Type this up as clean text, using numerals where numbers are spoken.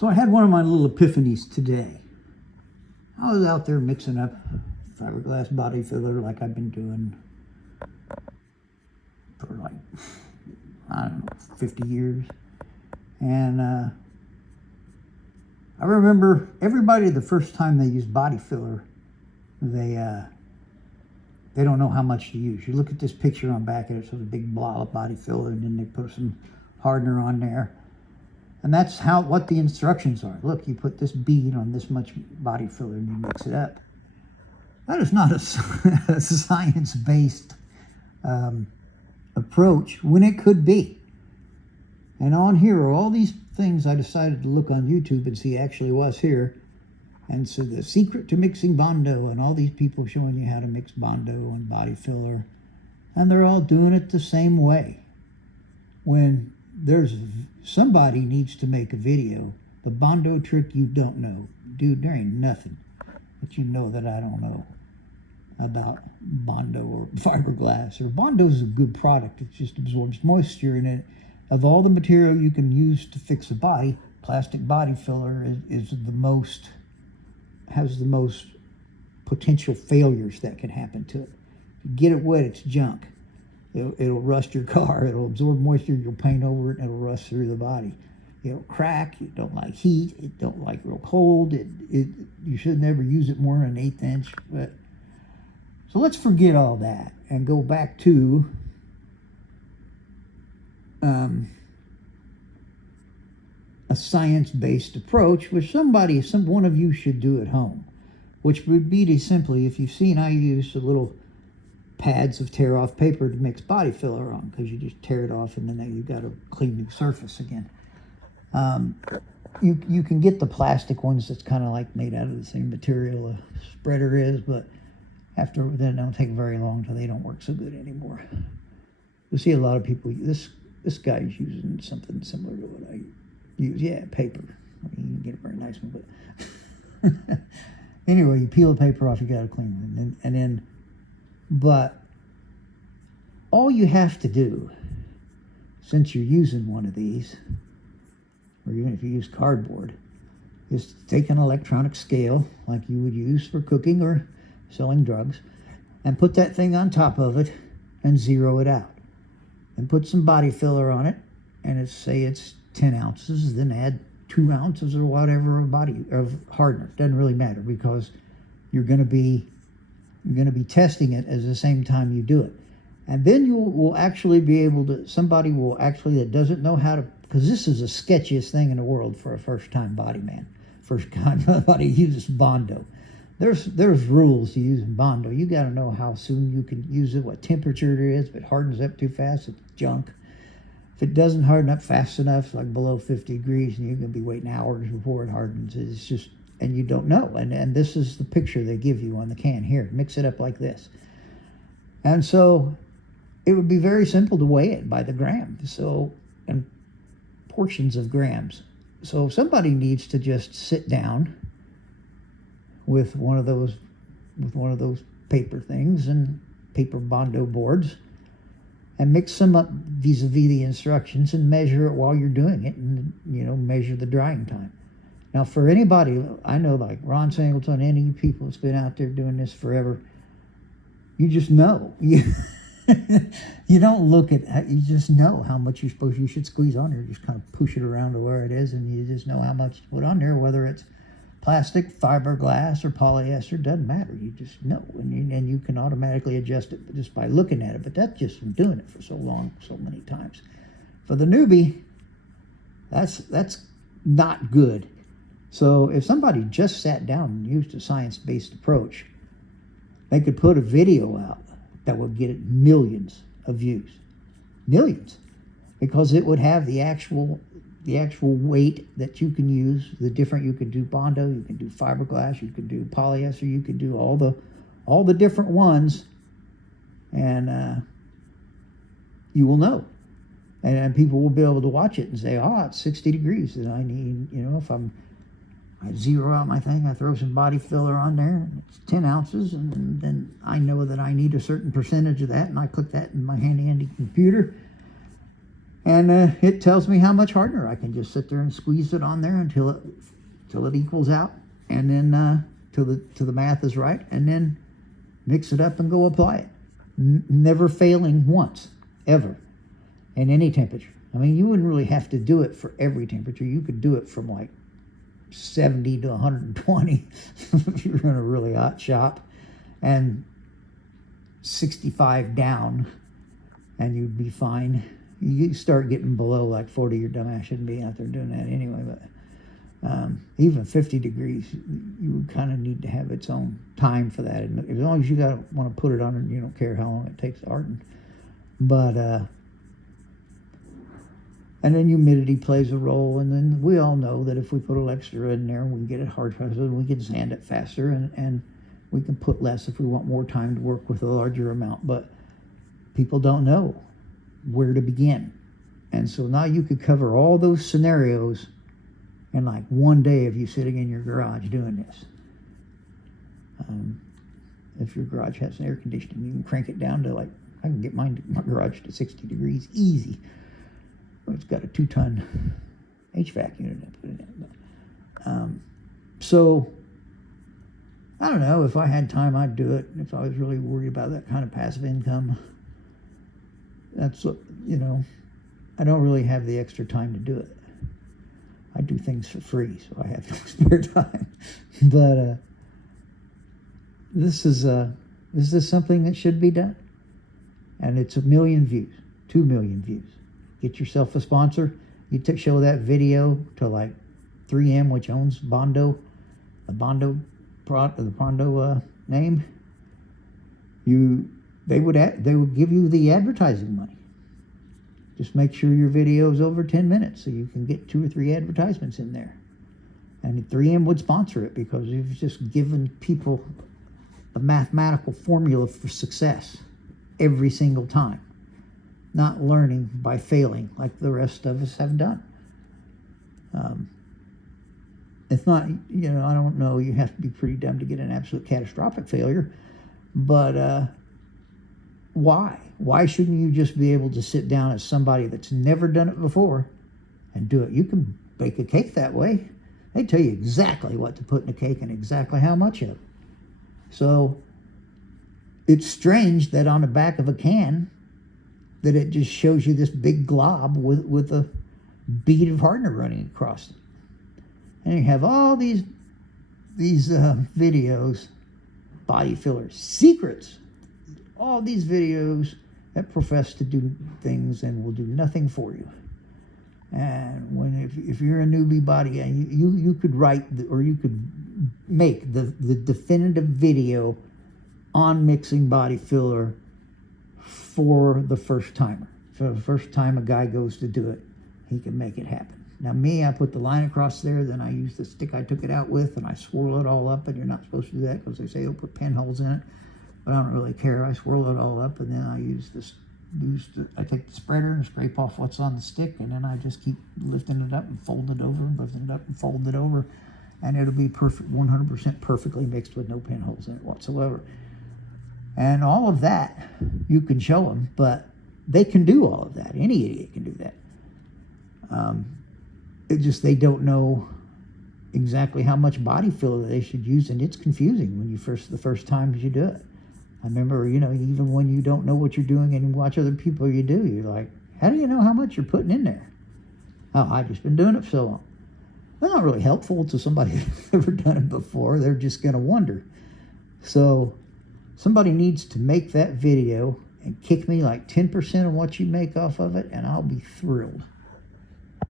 So I had one of my little epiphanies today. I was out there mixing up fiberglass body filler like I've been doing for like, I don't know, 50 years. And I remember everybody the first time they use body filler, they don't know how much to use. You look at this picture on back of it, so it's a big blob of body filler, and then they put some hardener on there. And that's what the instructions are. Look, you put this bead on this much body filler and you mix it up. That is not a science-based approach when it could be. And on here are all these things I decided to look on YouTube and see actually was here. And so the secret to mixing Bondo, and all these people showing you how to mix Bondo and body filler. And they're all doing it the same way. When somebody needs to make a video, the Bondo trick you don't know. Dude, there ain't nothing that you know that I don't know about Bondo or fiberglass. Or Bondo's a good product. It just absorbs moisture in it. Of all the material you can use to fix a body, plastic body filler has the most potential failures that can happen to it. If you get it wet, it's junk. It'll rust your car. It'll absorb moisture. You'll paint over it, and it'll rust through the body. It'll crack. It don't like heat. It don't like real cold. You should never use it more than an 1/8 inch. So let's forget all that and go back to a science-based approach, which one of you should do at home, which would be to simply, if you've seen, I use the little pads of tear-off paper to mix body filler on, because you just tear it off and then you've got a clean the surface again. You can get the plastic ones that's kind of like made out of the same material a spreader is, but then it don't take very long till they don't work so good anymore. You see a lot of people, this guy's using something similar to what I use. Yeah, paper. I mean, you can get a very nice one, but anyway, you peel the paper off, you got to clean it, but all you have to do, since you're using one of these, or even if you use cardboard, is take an electronic scale like you would use for cooking or selling drugs, and put that thing on top of it and zero it out. And put some body filler on it, and say it's 10 ounces, then add 2 ounces or whatever of hardener. Doesn't really matter, because you're going to be testing it at the same time you do it. And then you will actually be able to, somebody will actually, that doesn't know how to, because this is the sketchiest thing in the world for a first-time body man. First time somebody uses Bondo. There's rules to using Bondo. You got to know how soon you can use it, what temperature it is. If it hardens up too fast, it's junk. If it doesn't harden up fast enough, like below 50 degrees, and you're going to be waiting hours before it hardens, it's just, and you don't know. And this is the picture they give you on the can. Here, mix it up like this. And so it would be very simple to weigh it by the gram. So, and portions of grams. So somebody needs to just sit down with one of those paper things and paper Bondo boards, and mix them up vis-a-vis the instructions, and measure it while you're doing it, and measure the drying time. Now, for anybody I know, like Ron Singleton, any people that's been out there doing this forever, you just know. You don't look at, you just know how much you should squeeze on there. Just kind of push it around to where it is, and you just know how much to put on there, whether it's plastic, fiberglass, or polyester. Doesn't matter. You just know, and you can automatically adjust it just by looking at it. But that's just from doing it for so long, so many times. For the newbie, that's not good. So if somebody just sat down and used a science-based approach, they could put a video out that would get millions of views. Millions. Because it would have the actual weight that you can use, you can do Bondo, you can do fiberglass, you can do polyester, you can do all the different ones, and you will know. And people will be able to watch it and say, oh, it's 60 degrees, and I need, if I zero out my thing, I throw some body filler on there, and it's 10 ounces, and then I know that I need a certain percentage of that, and I click that in my handy computer, And it tells me how much hardener. I can just sit there and squeeze it on there until it equals out, and then till the math is right, and then mix it up and go apply it. Never failing once, ever, in any temperature. I mean, you wouldn't really have to do it for every temperature. You could do it from like 70 to 120 if you're in a really hot shop, and 65 down, and you'd be fine. You start getting below like 40, your dumbass shouldn't be out there doing that anyway. But even 50 degrees, you would kind of need to have its own time for that. And as long as you want to put it on, and you don't care how long it takes to harden. But and then humidity plays a role. And then we all know that if we put a little extra in there, we can get it hard faster, we can sand it faster, and we can put less if we want more time to work with a larger amount. But people don't know where to begin. And so now you could cover all those scenarios in like one day of you sitting in your garage doing this. If your garage has air conditioning, you can crank it down to like, I can get my garage to 60 degrees easy. Well, it's got a 2-ton HVAC unit I put it in. So I don't know, if I had time, I'd do it. If I was really worried about that kind of passive income, that's, you know, I don't really have the extra time to do it. I do things for free, so I have no spare time. But this is something that should be done, and it's 1 million views, 2 million views. Get yourself a sponsor. You show that video to like 3M, which owns Bondo, the Bondo name. They would give you the advertising money. Just make sure your video is over 10 minutes so you can get 2 or 3 advertisements in there. And 3M would sponsor it because you've just given people a mathematical formula for success every single time. Not learning by failing like the rest of us have done. It's not, you know, I don't know, you have to be pretty dumb to get an absolute catastrophic failure, but why? Why shouldn't you just be able to sit down as somebody that's never done it before and do it? You can bake a cake that way. They tell you exactly what to put in a cake and exactly how much of it. So it's strange that on the back of a can that it just shows you this big glob with a bead of hardener running across it. And you have all these videos, body fillers, secrets, all these videos that profess to do things and will do nothing for you. And if you're a newbie body, you could write or you could make the definitive video on mixing body filler for the first timer. For the first time a guy goes to do it, he can make it happen. Now me, I put the line across there, then I use the stick I took it out with, and I swirl it all up, and you're not supposed to do that because they say you'll put pinholes in it, but I don't really care. I swirl it all up, and then I I take the spreader and scrape off what's on the stick, and then I just keep lifting it up and folding it over, and lifting it up and folding it over, and it'll be perfect, 100% perfectly mixed with no pinholes in it whatsoever. And all of that, you can show them, but they can do all of that. Any idiot can do that. It just, they don't know exactly how much body filler they should use, and it's confusing when the first time you do it. I remember, you know, even when you don't know what you're doing and you watch other people you do, you're like, how do you know how much you're putting in there? Oh, I've just been doing it for so long. That's not really helpful to somebody who's never done it before. They're just going to wonder. So somebody needs to make that video and kick me like 10% of what you make off of it, and I'll be thrilled.